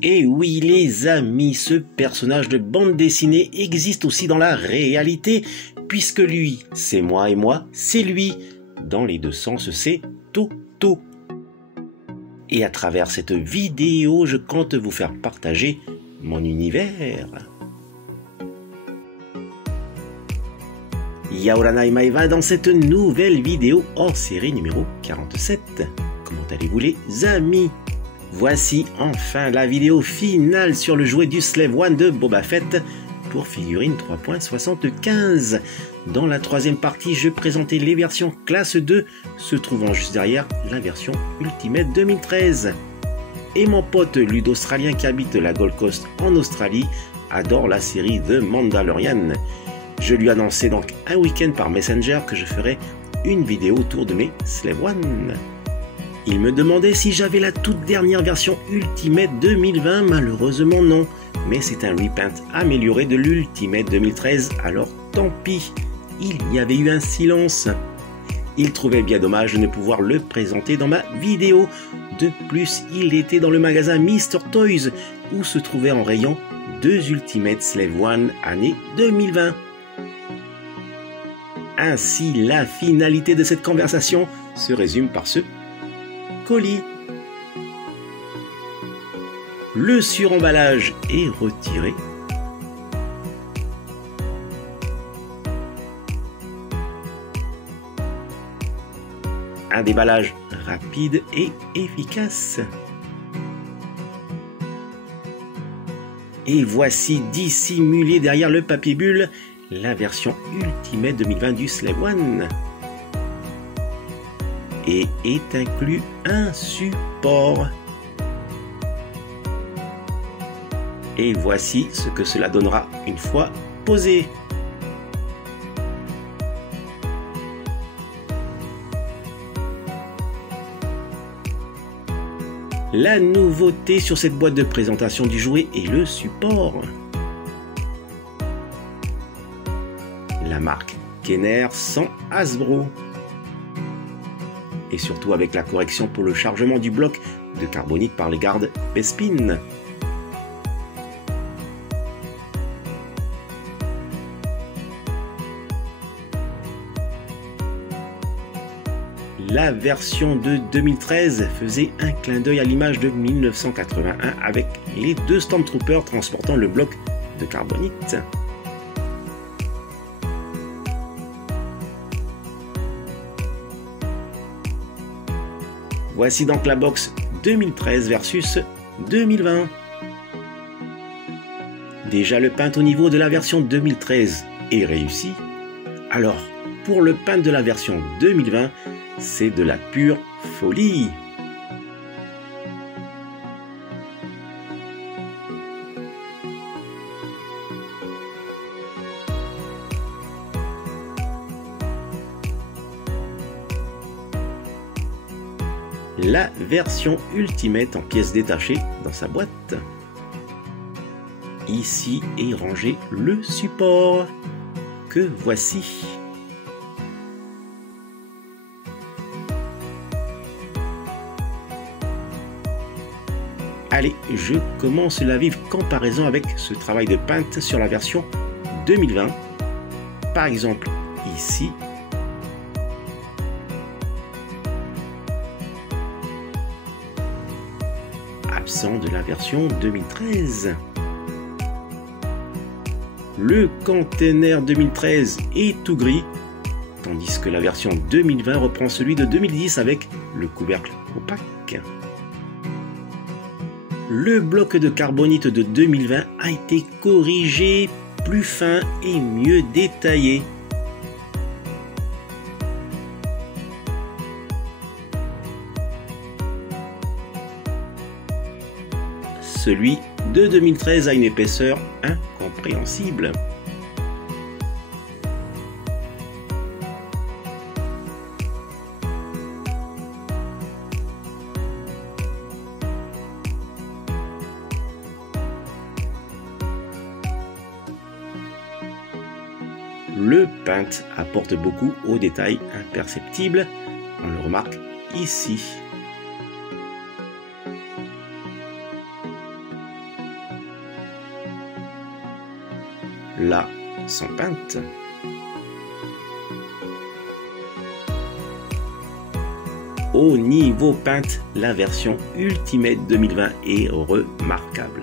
Et oui les amis, ce personnage de bande dessinée existe aussi dans la réalité, puisque lui, c'est moi et moi, c'est lui. Dans les deux sens, c'est Toto. Et à travers cette vidéo, je compte vous faire partager mon univers. Yaoranai Maeva dans cette nouvelle vidéo hors série numéro 47. Comment allez-vous les amis? Voici enfin la vidéo finale sur le jouet du Slave One de Boba Fett pour figurine 3.75. Dans la troisième partie, je présentais les versions classe 2, se trouvant juste derrière la version Ultimate 2013. Et mon pote ludo-australien qui habite la Gold Coast en Australie adore la série The Mandalorian. Je lui annonçais donc un week-end par Messenger que je ferais une vidéo autour de mes Slave One. Il me demandait si j'avais la toute dernière version Ultimate 2020, malheureusement non, mais c'est un repaint amélioré de l'Ultimate 2013, alors tant pis, il y avait eu un silence. Il trouvait bien dommage de ne pouvoir le présenter dans ma vidéo. De plus, il était dans le magasin Mr. Toys, où se trouvaient en rayon 2 Ultimate Slave One année 2020. Ainsi, la finalité de cette conversation se résume par ce colis. Le suremballage est retiré. Un déballage rapide et efficace. Et voici dissimulé derrière le papier bulle la version Ultimate 2020 du Slave One. Et est inclus un support. Et voici ce que cela donnera une fois posé. La nouveauté sur cette boîte de présentation du jouet est le support. La marque Kenner sans Hasbro. Et surtout avec la correction pour le chargement du bloc de carbonite par les gardes Bespin. La version de 2013 faisait un clin d'œil à l'image de 1981 avec les 2 Stormtroopers transportant le bloc de carbonite. Voici donc la box 2013 versus 2020. Déjà le paint au niveau de la version 2013 est réussi. Alors, pour le paint de la version 2020, c'est de la pure folie. La version Ultimate en pièces détachées dans sa boîte. Ici est rangé le support que voici. Allez, je commence la vive comparaison avec ce travail de paint sur la version 2020. Par exemple, ici, absent de la version 2013. Le container 2013 est tout gris, tandis que la version 2020 reprend celui de 2010 avec le couvercle opaque. Le bloc de carbonite de 2020 a été corrigé, plus fin et mieux détaillé. Celui de 2013 a une épaisseur incompréhensible. Le paint apporte beaucoup aux détails imperceptibles, on le remarque ici. là sont peintes. Au niveau peinte, la version Ultimate 2020 est remarquable.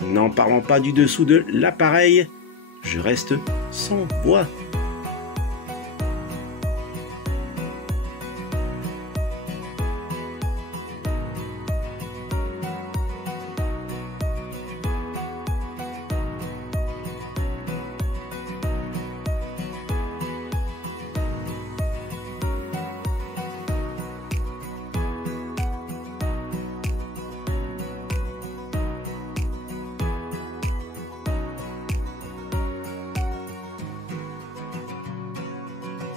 N'en parlant pas du dessous de l'appareil, je reste sans voix.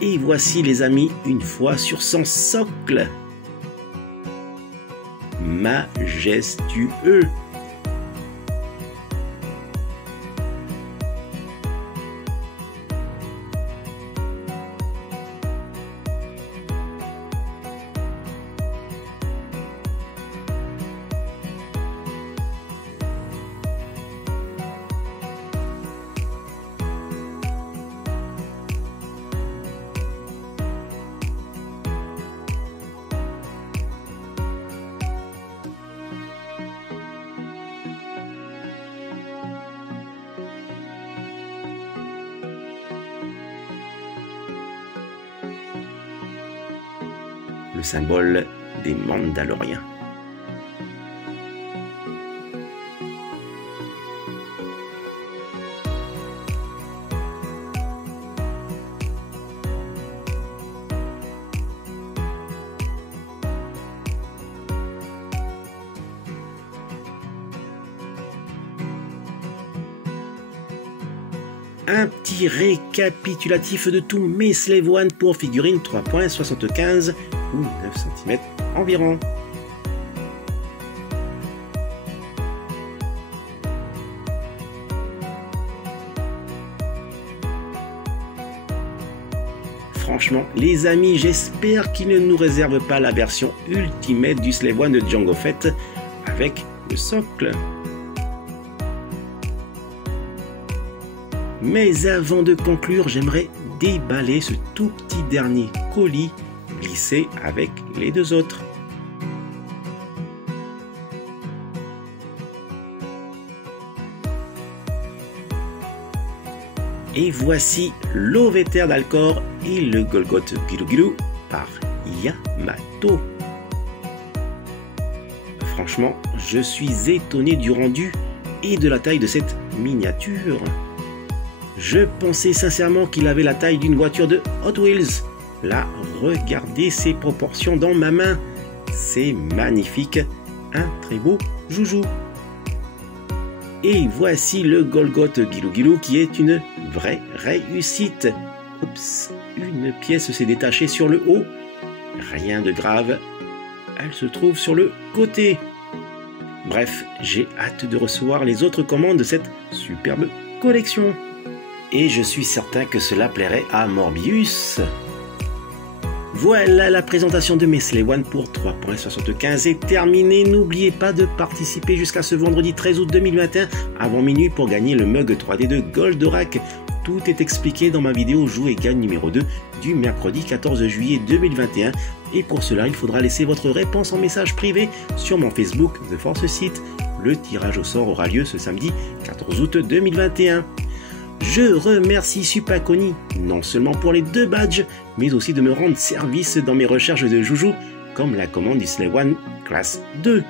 Et voici les amis, une fois sur son socle. Majestueux. Le symbole des Mandaloriens. Un petit récapitulatif de tous mes Slave One pour figurines 3.75 ou 9 cm environ. Franchement, les amis, j'espère qu'ils ne nous réservent pas la version Ultimate du Slave One de Jango Fett avec le socle. Mais avant de conclure, j'aimerais déballer ce tout petit dernier colis glissé avec les deux autres. Et voici l'Oveter d'Alcor et le Golgoth Gilu Gilu par Yamato. Franchement, je suis étonné du rendu et de la taille de cette miniature. Je pensais sincèrement qu'il avait la taille d'une voiture de Hot Wheels. Là, regardez ses proportions dans ma main. C'est magnifique. Un très beau joujou. Et voici le Golgoth Gilu Gilu qui est une vraie réussite. Oups, une pièce s'est détachée sur le haut. Rien de grave. Elle se trouve sur le côté. Bref, j'ai hâte de recevoir les autres commandes de cette superbe collection. Et je suis certain que cela plairait à Morbius. Voilà, la présentation de mes Slave One pour 3.75 est terminée. N'oubliez pas de participer jusqu'à ce vendredi 13 août 2021 avant minuit pour gagner le mug 3D de Goldorak. Tout est expliqué dans ma vidéo Joue et gagne numéro 2 du mercredi 14 juillet 2021. Et pour cela, il faudra laisser votre réponse en message privé sur mon Facebook The Force Site. Le tirage au sort aura lieu ce samedi 14 août 2021. Je remercie Supaconi, non seulement pour les 2 badges, mais aussi de me rendre service dans mes recherches de joujou, comme la commande du Slave One classe 2.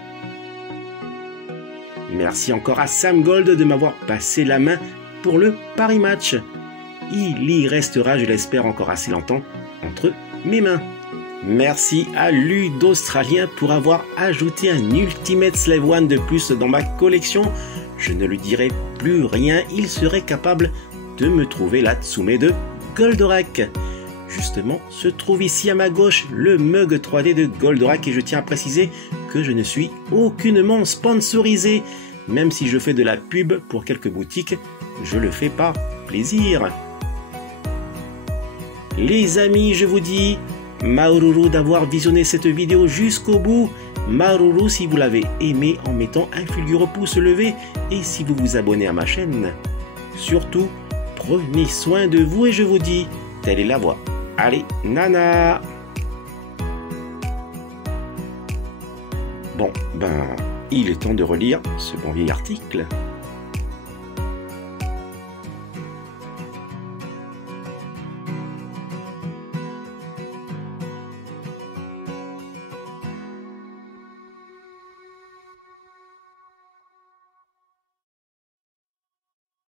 Merci encore à Sam Gold de m'avoir passé la main pour le Paris Match. Il y restera, je l'espère, encore assez longtemps entre mes mains. Merci à Ludaustralien pour avoir ajouté un Ultimate Slave One de plus dans ma collection. Je ne lui dirai plus rien, il serait capable de me trouver la Tsume de Goldorak. Justement, se trouve ici à ma gauche le mug 3D de Goldorak et je tiens à préciser que je ne suis aucunement sponsorisé. Même si je fais de la pub pour quelques boutiques, je le fais par plaisir. Les amis, je vous dis Maororo d'avoir visionné cette vidéo jusqu'au bout. Maororo si vous l'avez aimé en mettant un fulgureux pouce levé et si vous vous abonnez à ma chaîne. Surtout, prenez soin de vous et je vous dis, telle est la voie. Allez, nana! Bon, il est temps de relire ce bon vieil article.